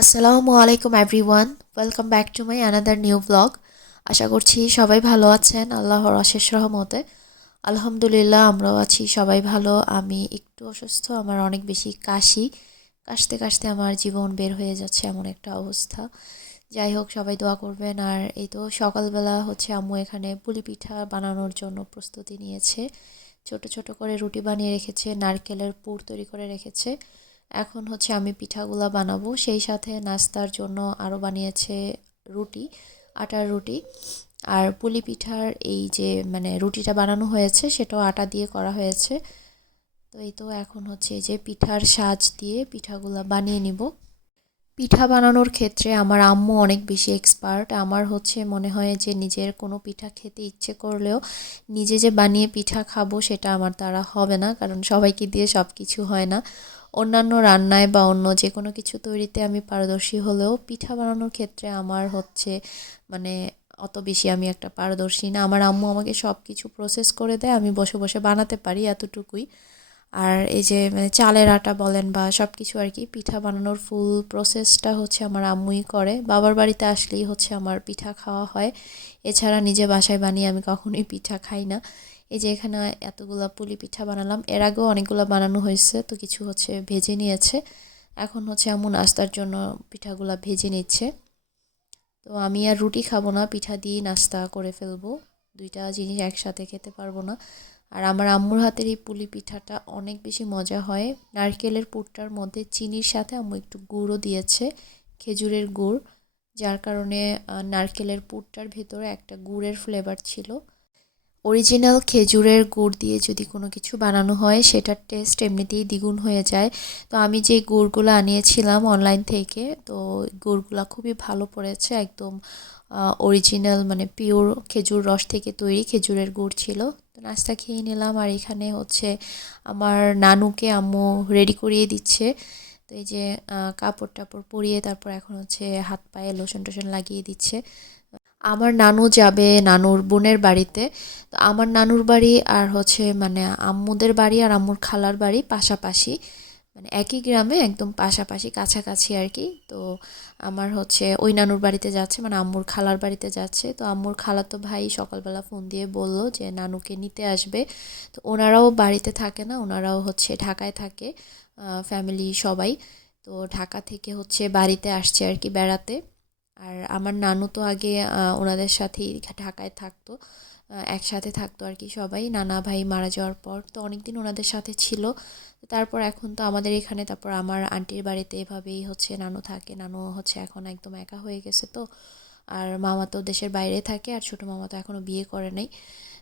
আসসালামু আলাইকুম everyone welcome back to my another new blog আশা করছি সবাই ভালো আছেন, আল্লাহর অশেষ রহমতে। আলহামদুলিল্লাহ, আমরাও আছি, সবাই ভালো। আমি একটু অসুস্থ, আমার অনেক বেশি কাশি। কাশতে কাশতে আমার জীবন বের হয়ে যাচ্ছে এমন একটা অবস্থা। যাই হোক, সবাই দোয়া করবেন। আর এই তো সকালবেলা হচ্ছে আম্মু এখানে পুলি পিঠা বানানোর জন্য প্রস্তুতি নিয়েছে। ছোট ছোট করে রুটি বানিয়ে রেখেছে, নারকেলের পুর তৈরি করে রেখেছে। এখন হচ্ছে আমি পিঠাগুলা বানাবো। সেই সাথে নাস্তার জন্য আরও বানিয়েছে রুটি, আটার রুটি। আর পুলি পিঠার এই যে মানে রুটিটা বানানো হয়েছে, সেটাও আটা দিয়ে করা হয়েছে। তো এই তো এখন হচ্ছে এই যে পিঠার সাজ দিয়ে পিঠাগুলা বানিয়ে নিব। পিঠা বানানোর ক্ষেত্রে আমার আম্মু অনেক বেশি এক্সপার্ট আমার হচ্ছে মনে হয় যে নিজের কোনো পিঠা খেতে ইচ্ছে করলেও নিজে যে বানিয়ে পিঠা খাব, সেটা আমার দ্বারা হবে না। কারণ সবাইকে দিয়ে সব কিছু হয় না। অন্যান্য রান্নায় বা অন্য যে কোনো কিছু তৈরিতে আমি পারদর্শী হলেও পিঠা বানানোর ক্ষেত্রে আমার হচ্ছে মানে অত বেশি আমি একটা পারদর্শী না। আমার আম্মু আমাকে সব কিছু প্রসেস করে দেয়, আমি বসে বসে বানাতে পারি এতটুকুই। আর এই যে মানে চালের আটা বলেন বা সব কিছু আর কি, পিঠা বানানোর ফুল প্রসেসটা হচ্ছে আমার আম্মুই করে। বাবার বাড়িতে আসলেই হচ্ছে আমার পিঠা খাওয়া হয়। এছাড়া নিজে বাসায় বানিয়ে আমি কখনোই পিঠা খাই না। এই যে এখানে এতগুলা পুলি পিঠা বানালাম। এর আগেও অনেকগুলো বানানো হয়েছে, তো কিছু হচ্ছে ভেজে নিয়েছে। এখন হচ্ছে এমন নাস্তার জন্য পিঠাগুলা ভেজে নিচ্ছে। তো আমি আর রুটি খাব না, পিঠা দিয়ে নাস্তা করে ফেলব। দুইটা জিনিস একসাথে খেতে পারব না। আর আমার আম্মুর হাতের এই পুলি পিঠাটা অনেক বেশি মজা হয়। নারকেলের পুরটার মধ্যে চিনির সাথে আম্মু একটু গুঁড়ও দিয়েছে, খেজুরের গুড়। যার কারণে নারকেলের পুরটার ভেতরে একটা গুড়ের ফ্লেভার ছিল। অরিজিনাল খেজুরের গুড় দিয়ে যদি কোনো কিছু বানানো হয়, সেটার টেস্ট এমনিতেই দ্বিগুণ হয়ে যায়। তো আমি যে গুড়গুলো আনিয়েছিলাম অনলাইন থেকে, তো গুড়গুলো খুবই ভালো পড়েছে, একদম অরিজিনাল মানে পিওর খেজুর রস থেকে তৈরি খেজুরের গুড় ছিল। তো নাস্তা খেয়ে নিলাম, আর এখানে হচ্ছে আমার নানুকে আম্মু রেডি করিয়ে দিচ্ছে। তো এই যে কাপড় টাপড় পরিয়ে তারপর এখন হচ্ছে হাত পায়ে লোশন টোশন লাগিয়ে দিচ্ছে। আমার নানু যাবে নানুর বোনের বাড়িতে। তো আমার নানুর বাড়ি আর হচ্ছে মানে আম্মুদের বাড়ি আর আম্মুর খালার বাড়ি পাশাপাশি। মানে একই গ্রামে একদম পাশাপাশি, কাছাকাছি আর কি। তো আমার হচ্ছে ওই নানুর বাড়িতে যাচ্ছে মানে আম্মুর খালার বাড়িতে যাচ্ছে। তো আম্মুর খালা তো ভাই সকালবেলা ফোন দিয়ে বলল যে নানুকে নিতে আসবে। তো ওনারাও বাড়িতে থাকে না, ওনারাও হচ্ছে ঢাকায় থাকে ফ্যামিলি সবাই। তো ঢাকা থেকে হচ্ছে বাড়িতে আসছে আর কি বেড়াতে। আর আমার নানু তো আগে ওনাদের সাথেই ঢাকায় থাকতো একসাথে থাকতো আর কি সবাই। নানা ভাই মারা যাওয়ার পর তো অনেক দিন ওনাদের সাথে ছিল। তারপর এখন তো আমাদের এখানে, তারপর আমার আন্টির বাড়িতে এভাবেই হচ্ছে নানু থাকে। নানু হচ্ছে এখন একদম একা হয়ে গেছে তো। আর মামা তো দেশের বাইরে থাকে আর ছোটো মামা তো এখনও বিয়ে করে নাই।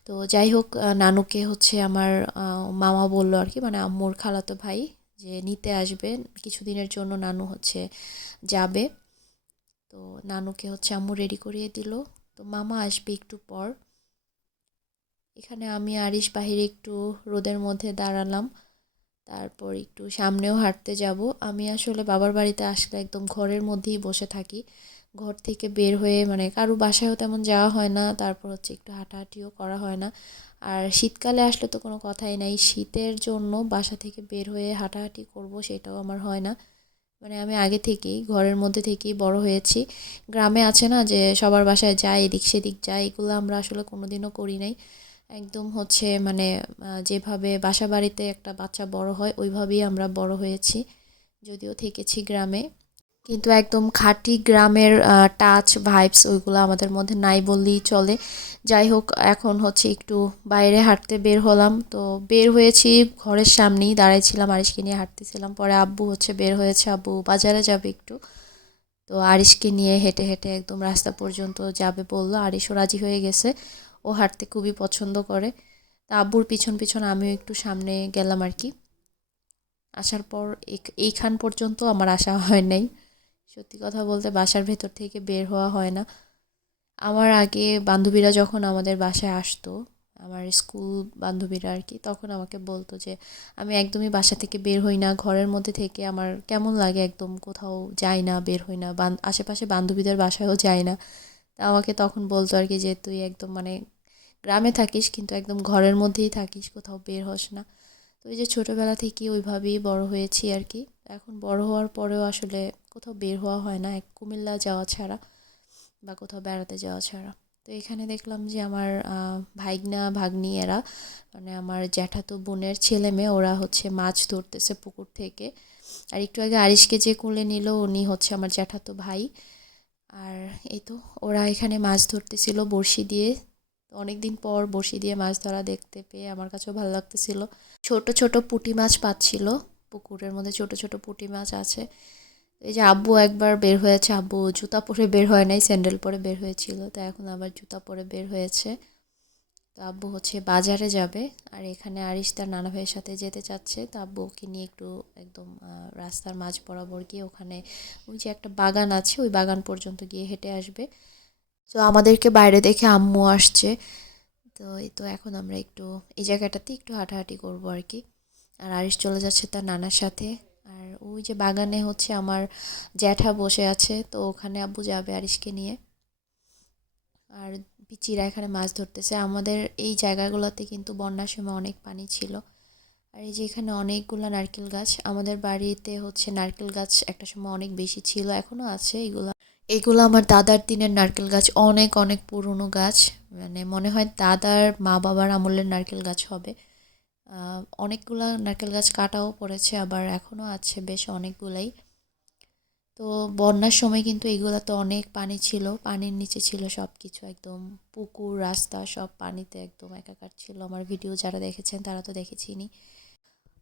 তো যাই হোক নানুকে হচ্ছে আমার মামা বলল আর কি মানে আম্মুর খালাতো ভাই যে নিতে আসবে, কিছুদিনের জন্য নানু হচ্ছে যাবে। তো নানুকে হচ্ছে আম্মু রেডি করিয়ে দিল। তো মামা আসবে একটু পর। এখানে আমি আরিশ বাহিরে একটু রোদের মধ্যে দাঁড়ালাম। তারপর একটু সামনেও হাঁটতে যাব। আমি আসলে বাবার বাড়িতে আসলে একদম ঘরের মধ্যেই বসে থাকি। ঘর থেকে বের হয়ে মানে কারও বাসায়ও তেমন যাওয়া হয় না। তারপর হচ্ছে একটু হাঁটাহাঁটিও করা হয় না। আর শীতকালে আসলে তো কোনো কথাই নাই। শীতের জন্য বাসা থেকে বের হয়ে হাঁটাহাঁটি করব সেটাও আমার হয় না। মানে আমি আগে থেকেই, ঘরের মধ্যে থেকেই বড় হয়েছি। গ্রামে আছে না যে সবার বাসায় যায় এদিক সেদিক যায় এগুলো আমরা আসলে কোনো দিনও করি নাই। একদম হচ্ছে মানে যেভাবে বাসা বাড়িতে একটা বাচ্চা বড় হয়, ওইভাবেই আমরা বড় হয়েছি। যদিও থেকেছি গ্রামে। কিন্তু একদম খাঁটি গ্রামের টাচ ভাইবস ওইগুলো আমাদের মধ্যে নাই বললেই চলে। যাই হোক, এখন হচ্ছে একটু বাইরে হাঁটতে বের হলাম। তো বের হয়েছি ঘরের সামনেই, দাঁড়াইছিলাম আরিশকে নিয়ে, হাঁটতেছিলাম। পরে আব্বু হচ্ছে বের হয়েছে। আব্বু বাজারে যাবে একটু। তো আরিশকে নিয়ে হেঁটে হেঁটে একদম রাস্তা পর্যন্ত যাবে বলল। আরিশও রাজি হয়ে গেছে। ও হাঁটতে খুবই পছন্দ করে। তা আব্বুর পিছন পিছন আমিও একটু সামনে গেলাম আর কি। আসার পর এইখান পর্যন্ত আমার আসা হয় নাই। সত্যি কথা বলতে বাসার ভেতর থেকে বের হওয়া হয় না। আমার আগে বান্ধবীরা যখন আমাদের বাসায় আসতো, আমার স্কুল বান্ধবীরা আর কি তখন আমাকে বলতো যে, আমি একদমই বাসা থেকে বের হই না, ঘরের মধ্যে থেকে আমার কেমন লাগে একদম, কোথাও যাই না, বের হই না আশেপাশে বান্ধবীদের বাসায়ও যাই না। তা আমাকে তখন বলতো আর কি যে, তুই একদম মানে গ্রামে থাকিস, কিন্তু একদম ঘরের মধ্যেই থাকিস, কোথাও বের হস না। তো ওই যে ছোটোবেলা থেকে ওইভাবেই বড় হয়েছি আর কি এখন বড় হওয়ার পরেও আসলে কোথাও বের হওয়া হয় না, এক কুমিল্লা যাওয়া ছাড়া বা কোথাও বেড়াতে যাওয়া ছাড়া। তো এখানে দেখলাম যে আমার ভাইগনা, ভাগ্নি এরা মানে আমার জ্যাঠাতো বোনের ছেলে মেয়ে, ওরা হচ্ছে মাছ ধরতেছে পুকুর থেকে। আর একটু আগে আরিশকে যে কোলে নিল, উনি হচ্ছে আমার জ্যাঠাতো ভাই। আর এই তো, ওরা এখানে মাছ ধরতেছিল বড়শি দিয়ে। অনেক দিন পর বড়শি দিয়ে মাছ ধরা দেখতে পেয়ে আমার কাছেও ভালো লাগতেছিল। ছোট ছোট পুঁটি মাছ পাচ্ছিল। পুকুরের মধ্যে ছোট ছোট পুঁটি মাছ আছে। এই যে আব্বু একবার বের হয়েছে, আব্বু জুতা পরে বের হয় নাই, স্যান্ডেল পরে বের হয়েছিল, তো এখন আবার জুতা পরে বের হয়েছে। তো আব্বু হচ্ছে বাজারে যাবে, আর এখানে আরিশ তার নানা ভাইয়ের সাথে যেতে চাচ্ছে। তো আব্বু ওকে নিয়ে একটু একদম রাস্তার মাঝ বরাবর গিয়ে ওখানে ওই যে একটা বাগান আছে, ওই বাগান পর্যন্ত গিয়ে হেঁটে আসবে। তো আমাদেরকে বাইরে দেখে আম্মু আসছে। তো এই তো এখন আমরা একটু, এই জায়গাটাতে একটু হাঁটাহাঁটি করব আর কি। আর আরিশ চলে যাচ্ছে তার নানার সাথে। আর ওই যে বাগানে হচ্ছে আমার জ্যাঠা বসে আছে, তো ওখানে আব্বু যাবে আরিশকে নিয়ে। আর পিচিরা এখানে মাছ ধরতেছে। আমাদের এই জায়গাগুলোতে কিন্তু বন্যার সময় অনেক পানি ছিল। আর এই যে এখানে অনেকগুলো নারকেল গাছ, আমাদের বাড়িতে হচ্ছে নারকেল গাছ একটা সময় অনেক বেশি ছিল এখনও আছে এগুলো। এগুলো আমার দাদার দিনের নারকেল গাছ, অনেক অনেক পুরনো গাছ। মানে মনে হয় দাদার মা বাবার আমলের নারকেল গাছ হবে। অনেকগুলা নারকেল গাছ কাটাও পড়েছে, আবার এখনও আছে বেশ অনেকগুলাই। তো বন্যার সময় কিন্তু এগুলাতে অনেক পানি ছিল, পানির নিচে ছিল সব কিছু একদম পুকুর, রাস্তা সব পানিতে একদম একাকার ছিল। আমার ভিডিও যারা দেখেছেন তারা তো দেখেছিনি।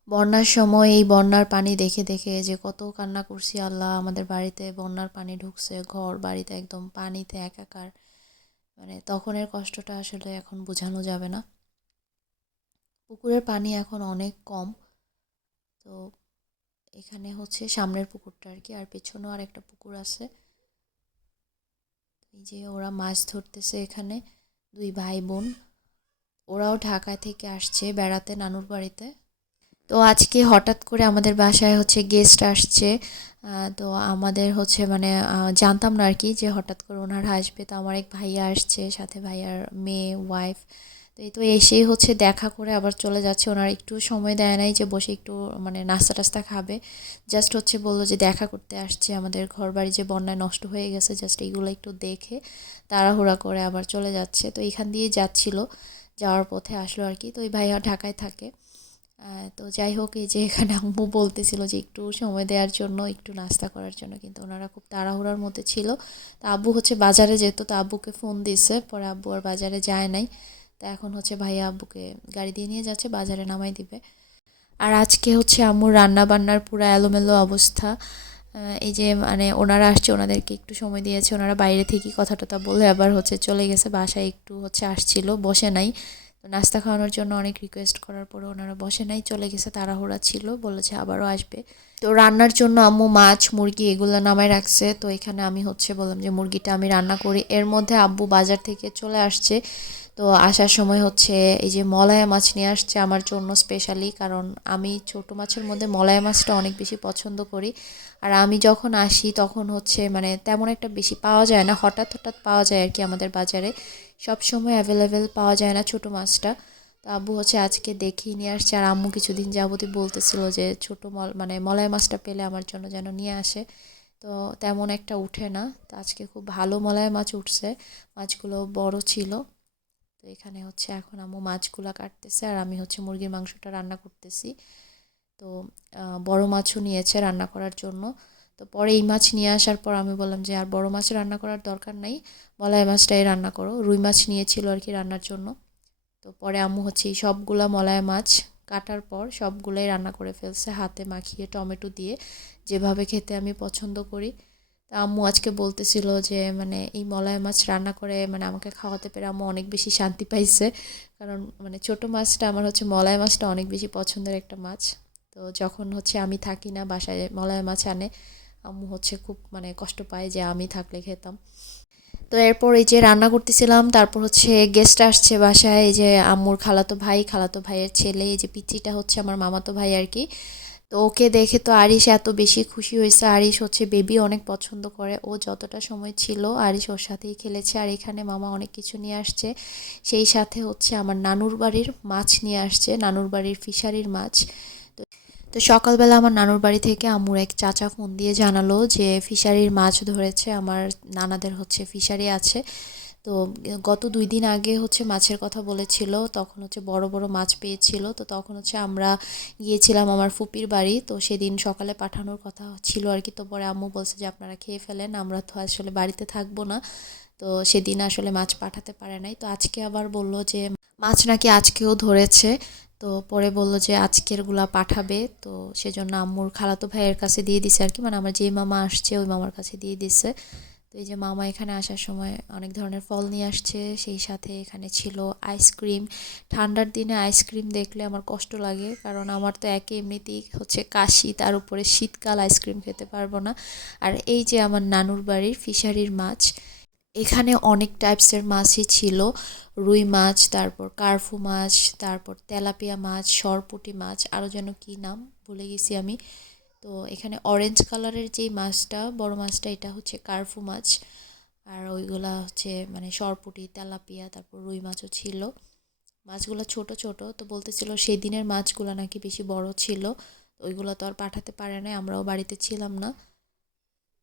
বন্যার সময় এই বন্যার পানি দেখে দেখে যে কত কান্না করছি, আল্লাহ আমাদের বাড়িতে বন্যার পানি ঢুকছে, ঘর বাড়িতে একদম পানিতে একাকার। মানে তখনের কষ্টটা আসলে এখন বোঝানো যাবে না। পুকুরের পানি এখন অনেক কম। তো এখানে হচ্ছে সামনের পুকুরটা আর কি আর পেছনেও আর একটা পুকুর আছে। এই যে ওরা মাছ ধরতেছে এখানে, দুই ভাই বোন ওরাও ঢাকা থেকে আসছে বেড়াতে, নানুর বাড়িতে। তো আজকে হঠাৎ করে আমাদের বাসায় হচ্ছে গেস্ট আসছে। তো আমাদের হচ্ছে মানে জানতাম না আর কি যে হঠাৎ করে ওনারা আসবে তো আমার এক ভাইয়া আসছে, সাথে ভাইয়ার মেয়ে ওয়াইফ তো এই তো এসেই হচ্ছে দেখা করে আবার চলে যাচ্ছে। ওনারা একটু সময় দেয় নাই যে বসে একটু মানে নাস্তা টাস্তা খাবে। জাস্ট হচ্ছে বলল যে দেখা করতে আসছে আমাদের ঘর বাড়ি যে বন্যায় নষ্ট হয়ে গেছে জাস্ট এইগুলো একটু দেখে তাড়াহুড়া করে আবার চলে যাচ্ছে। তো এখান দিয়ে যাচ্ছিল, যাওয়ার পথে আসলো আর কি। তো ওই ভাইয়া ঢাকায় থাকে। তো যাই হোক, এই যে এখানে আম্মু বলতেছিল যে একটু সময় দেওয়ার জন্য, একটু নাস্তা করার জন্য। কিন্তু ওনারা খুব তাড়াহুড়ার মধ্যে ছিল। তা আব্বু হচ্ছে বাজারে যেত তা আব্বুকে ফোন দিছে। পরে আব্বু আর বাজারে যায় নাই। তা এখন হচ্ছে ভাইয়া আব্বুকে গাড়ি দিয়ে নিয়ে যাচ্ছে, বাজারে নামাই দিবে। আর আজকে হচ্ছে আম্মুর রান্না বান্নার পুরো এলোমেলো অবস্থা। এই যে মানে ওনারা আসছে, ওনাদেরকে একটু সময় দিয়েছে, ওনারা বাইরে থেকেই কথা টথা বলে আবার হচ্ছে চলে গেছে, বাসায় একটু হচ্ছে আসছিল, বসে নাই। নাস্তা খাওয়ানোর জন্য অনেক রিকোয়েস্ট করার পরে ওনারা বসে নাই, চলে গেছে, তাড়াহুড়া ছিল, বলেছে আবারও আসবে। তো রান্নার জন্য আম্মু মাছ, মুরগি এগুলো নামায় রাখছে। তো এখানে আমি হচ্ছে বললাম যে মুরগিটা আমি রান্না করি। এর মধ্যে আব্বু বাজার থেকে চলে আসছে। তো আসার সময় হচ্ছে এই যে মলায়া মাছ নিয়ে আসছে আমার জন্য স্পেশালি কারণ আমি ছোট মাছের মধ্যে মলায়া মাছটা অনেক বেশি পছন্দ করি। আর আমি যখন আসি তখন হচ্ছে মানে তেমন একটা বেশি পাওয়া যায় না, হঠাৎ হঠাৎ পাওয়া যায় আর কি আমাদের বাজারে। সব সময় অ্যাভেলেবেল পাওয়া যায় না ছোট মাছটা। তো আব্বু হচ্ছে আজকে দেখিয়ে নিয়ে আসছে আর আম্মু কিছুদিন যাবতই বলতেছিল যে ছোট মল মানে মলাই মাছটা পেলে আমার জন্য যেন নিয়ে আসে। তো তেমন একটা উঠে না। তো আজকে খুব ভালো মলায় মাছ উঠছে। মাছগুলো বড় ছিল। তো এখানে হচ্ছে এখন আম্মু মাছগুলো কাটতেছে আর আমি হচ্ছে মুরগির মাংসটা রান্না করতেছি। তো বড় মাছও নিয়েছে রান্না করার জন্য। তো পরে এই মাছ নিয়ে আসার পর আমি বললাম যে, আর বড় মাছ রান্না করার দরকার নাই মলাই মাছটাই রান্না করো। রুই মাছ নিয়েছিল আর কি রান্নার জন্য। তো পরে আম্মু হচ্ছে এই সবগুলা মলায় মাছ কাটার পর সবগুলাই রান্না করে ফেলছে হাতে মাখিয়ে টমেটো দিয়ে। যেভাবে খেতে আমি পছন্দ করি। তা আম্মু আজকে বলতেছিল যে মানে এই মলায় মাছ রান্না করে মানে আমাকে খাওয়াতে পেরে আম্মু অনেক বেশি শান্তি পাইছে। কারণ মানে ছোট মাছটা আমার হচ্ছে মলায় মাছটা অনেক বেশি পছন্দের একটা মাছ। তো যখন হচ্ছে আমি থাকি না বাসায়, মলায় মাছ আনে, আম্মু হচ্ছে খুব মানে কষ্ট পায় যে আমি থাকলে খেতাম। তো এরপর এই যে রান্না করতেছিলাম, তারপর হচ্ছে গেস্ট আসছে বাসায়, এই যে আম্মুর খালাতো ভাই, খালাতো ভাইয়ের ছেলে, এই যে পিচিটা হচ্ছে আমার মামাতো ভাই আর কি। তো ওকে দেখে তো আরিশ এত বেশি খুশি হয়েছে। আরিশ হচ্ছে বেবি অনেক পছন্দ করে। ও যতটা সময় ছিল আরিশ ওর সাথেই খেলেছে। আর এখানে মামা অনেক কিছু নিয়ে আসছে। সেই সাথে হচ্ছে আমার নানুর বাড়ির মাছ নিয়ে আসছে। নানুর বাড়ির ফিশারির মাছ। তো তো সকালবেলা আমার নানুর বাড়ি থেকে আম্মুর এক চাচা ফোন দিয়ে জানালো যে ফিশারির মাছ ধরেছে। আমার নানাদের হচ্ছে ফিশারি আছে। তো গত দুই দিন আগে হচ্ছে মাছের কথা বলেছিল, তখন হচ্ছে বড় বড় মাছ পেয়েছিল, তো তখন হচ্ছে আমরা গিয়েছিলাম আমার ফুপির বাড়ি, তো সেদিন সকালে পাঠানোর কথা ছিল আর কি, তো পরে আম্মু বলছে যে আপনারা খেয়ে ফেলেন, আমরা তো আসলে বাড়িতে থাকব না, তো সেদিন আসলে মাছ পাঠাতে পারে নাই, তো আজকে আবার বলল যে মাছ নাকি আজকেও ধরেছে, তো পরে বলল যে আজকেরগুলা পাঠাবে, তো সেজন্য আম্মুর খালাতো ভাইয়ের কাছে দিয়ে দিছে আর কি মানে আমার যে মামা আসছে ওই মামার কাছে দিয়ে দিছে তো এই যে মামা এখানে আসার সময় অনেক ধরনের ফল নিয়ে আসছে, সেই সাথে এখানে ছিল আইসক্রিম। ঠান্ডার দিনে আইসক্রিম দেখলে আমার কষ্ট লাগে, কারণ আমার তো একে এমনিতেই হচ্ছে কাশি, তার উপরে শীতকাল আইসক্রিম খেতে পারব না। আর এই যে আমার নানুর বাড়ির ফিশারির মাছ, এখানে অনেক টাইপসের মাছই ছিল। রুই মাছ, তারপর কার্ফু মাছ, তারপর তেলাপিয়া মাছ, সরপুটি মাছ আরও যেন কী নাম ভুলে গেছি আমি। তো এখানে অরেঞ্জ কালারের যেই মাছটা, বড় মাছটা, এটা হচ্ছে কার্ফু মাছ। আর ওইগুলা হচ্ছে মানে সরপুটি, তেলাপিয়া, তারপর রুই মাছও ছিল। মাছগুলো ছোট ছোট। তো বলতেছিল সেই দিনের মাছগুলো নাকি বেশি বড় ছিল। ওইগুলো তো আর পাঠাতে পারে না আমরাও বাড়িতে ছিলাম না।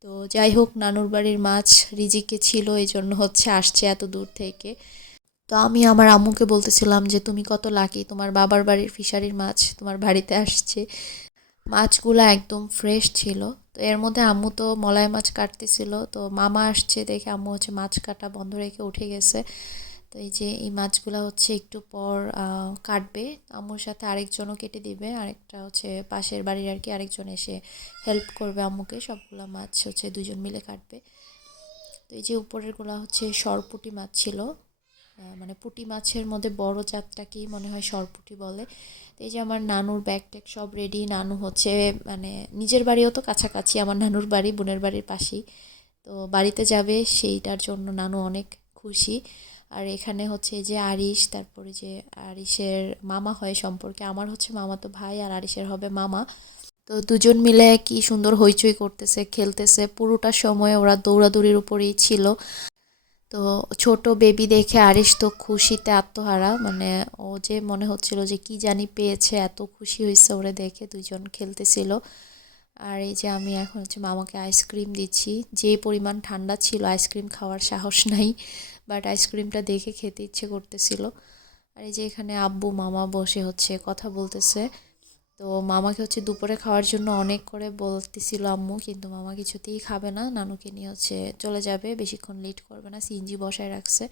তো যাই হোক, নানুর বাড়ির মাছ রিজিকে ছিল এই জন্য হচ্ছে আসছে এত দূর থেকে। তো আমি আমার আম্মুকে বলতেছিলাম যে, তুমি কত লাকি তোমার বাবার বাড়ির ফিশারির মাছ তোমার বাড়িতে আসছে। মাছগুলো একদম ফ্রেশ ছিল। তো এর মধ্যে আম্মু তো মলাই মাছ কাটতেছিল। তো মামা আসছে দেখে আম্মু হচ্ছে মাছ কাটা বন্ধ রেখে উঠে গেছে। তো এই যে এই মাছগুলো হচ্ছে একটু পর কাটবে। আম্মুর সাথে আরেকজনও কেটে দিবে। আরেকটা হচ্ছে পাশের বাড়ির আর কি আরেকজন এসে হেল্প করবে আম্মুকে। সবগুলো মাছ হচ্ছে দুজন মিলে কাটবে। তো এই যে উপরেরগুলো হচ্ছে সরপুটি মাছ ছিল। মানে পুটি মাছের মধ্যে বড় জাতটাকেই মনে হয় সরপুটি বলে। এই যে আমার নানুর ব্যাগ ট্যাগ সব রেডি নানু হচ্ছে মানে নিজের বাড়িও তো কাছাকাছি, আমার নানুর বাড়ি, বোনের বাড়ির পাশেই। তো বাড়িতে যাবে, সেইটার জন্য নানু অনেক খুশি। আর এখানে হচ্ছে যে আরিশ, তারপরে যে আরিশের মামা হয় সম্পর্কে, আমার হচ্ছে মামা তো ভাই আর আরিশের হবে মামা। তো দুজন মিলে কি সুন্দর হইচই করতেছে, খেলতেছে, পুরোটা সময় ওরা দৌড়াদৌড়ির উপরেই ছিল। তো ছোট বেবি দেখে আরিস তো খুশিতে আত্মহারা। মানে ও যে মনে হচ্ছিল যে কি জানি পেয়েছে, এত খুশি হয়েছে ওরে দেখে দুজন খেলতেছিল। আর এই যে আমি এখন হচ্ছে মামাকে আইসক্রিম দিচ্ছি। যে পরিমাণ ঠান্ডা ছিল আইসক্রিম খাওয়ার সাহস নাই বাট আইসক্রিমটা দেখে খেতে ইচ্ছে করতেছিল। আর এই যে এখানে আব্বু, মামা বসে হচ্ছে, কথা বলতেছে। তো মামাকে হচ্ছে দুপুরে খাওয়ার জন্য অনেক করে বলতেছিল আম্মু, কিন্তু মামা কিছুতেই খাবে না। নানুকে নিয়ে হচ্ছে চলে যাবে, বেশিক্ষণ লেট করবে না, সিএনজি বসায় রাখছে।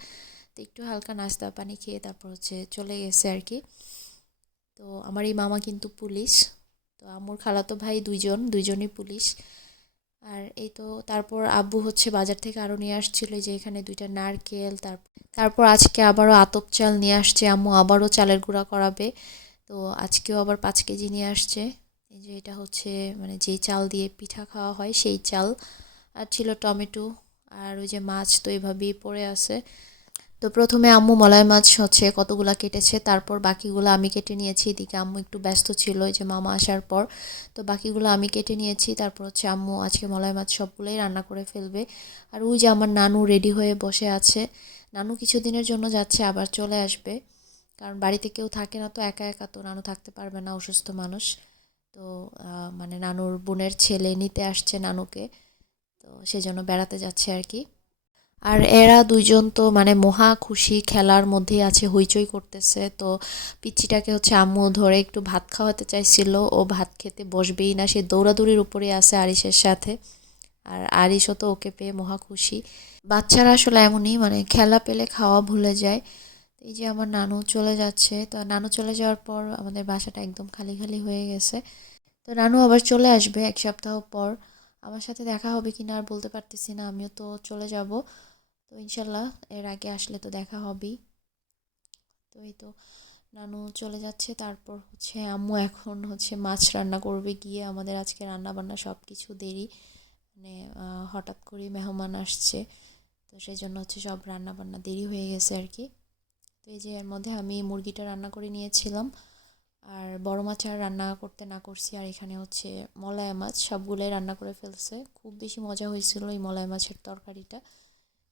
তো একটু হালকা নাস্তা, পানি খেয়ে তারপর হচ্ছে চলে গেছে আর কি। তো আমার এই মামা কিন্তু পুলিশ। তো আম্মুর খালাতো ভাই দুইজন, দুইজনই পুলিশ। আর এই তো তারপর আব্বু হচ্ছে বাজার থেকে আরও নিয়ে আসছিল যে এখানে দুইটা নারকেল, তারপর তারপর আজকে আবারও আতপ চাল নিয়ে আসছে আম্মু, আবারও চালের গুঁড়া করাবে। তো আজকেও আবার পাঁচ কেজি নিয়ে আসছে। এই যে এটা হচ্ছে মানে যেই চাল দিয়ে পিঠা খাওয়া হয় সেই চাল। আর ছিল টমেটো, আর ওই যে মাছ তো এভাবেই পড়ে আছে। তো প্রথমে আম্মু মলাই মাছ হচ্ছে কতগুলো কেটেছে, তারপর বাকিগুলো আমি কেটে নিয়েছি। এদিকে আম্মু একটু ব্যস্ত ছিল যে মামা আসার পর। তো বাকিগুলো আমি কেটে নিয়েছি, তারপর হচ্ছে আম্মু আজকে মলাই মাছ সবগুলোই রান্না করে ফেলবে। আর ওই যে আমার নানু রেডি হয়ে বসে আছে। নানু কিছুদিনের জন্য যাচ্ছে, আবার চলে আসবে। কারণ বাড়িতে কেউ থাকে না তো একা একা তো নানু থাকতে পারবে না, অসুস্থ মানুষ। তো মানে নানুর বোনের ছেলে নিতে আসছে নানুকে, তো সেজন্য বেড়াতে যাচ্ছে আর কি। আর এরা দুইজন তো মানে মহা খুশি, খেলার মধ্যেই আছে, হইচই করতেছে। তো পিচ্চিটাকে হচ্ছে আম্মু ধরে একটু ভাত খাওয়াতে চাইছিল, ও ভাত খেতে বসবেই না, সে দৌড়াদৌড়ির উপরে আছে আরিসের সাথে। আর আরিসও তো ওকে পেয়ে মহা খুশি। বাচ্চারা আসলে এমনই মানে খেলা পেলে খাওয়া ভুলে যায়। এই যে আমার নানু চলে যাচ্ছে, তো নানু চলে যাওয়ার পর আমাদের বাসাটা একদম খালি খালি হয়ে গেছে। তো নানু আবার চলে আসবে এক সপ্তাহ পর। আমার সাথে দেখা হবে কি না আর বলতে পারতেছি না, আমিও তো চলে যাব। তো ইনশাল্লাহ এর আগে আসলে তো দেখা হবেই। তো এই তো নানু চলে যাচ্ছে, তারপর হচ্ছে আম্মু এখন হচ্ছে মাছ রান্না করবে গিয়ে। আমাদের আজকে রান্না বান্না সব কিছু দেরি মানে হঠাৎ করে মেহমান আসছে। তো সেই জন্য হচ্ছে সব রান্না বান্না দেরি হয়ে গেছে আর কি। তো এই যে এর মধ্যে আমি মুরগিটা রান্না করে নিয়েছিলাম। আর বড় মাছ আর রান্না করতে না করছি। আর এখানে হচ্ছে মলায় মাছ, সবগুলোই রান্না করে ফেলছে। খুব বেশি মজা হয়েছিল এই মলায় মাছের তরকারিটা।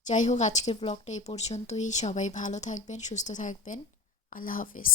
যাই হোক, আজকের ব্লগটা এই পর্যন্তই। সবাই ভালো থাকবেন, সুস্থ থাকবেন। আল্লাহ হাফিজ।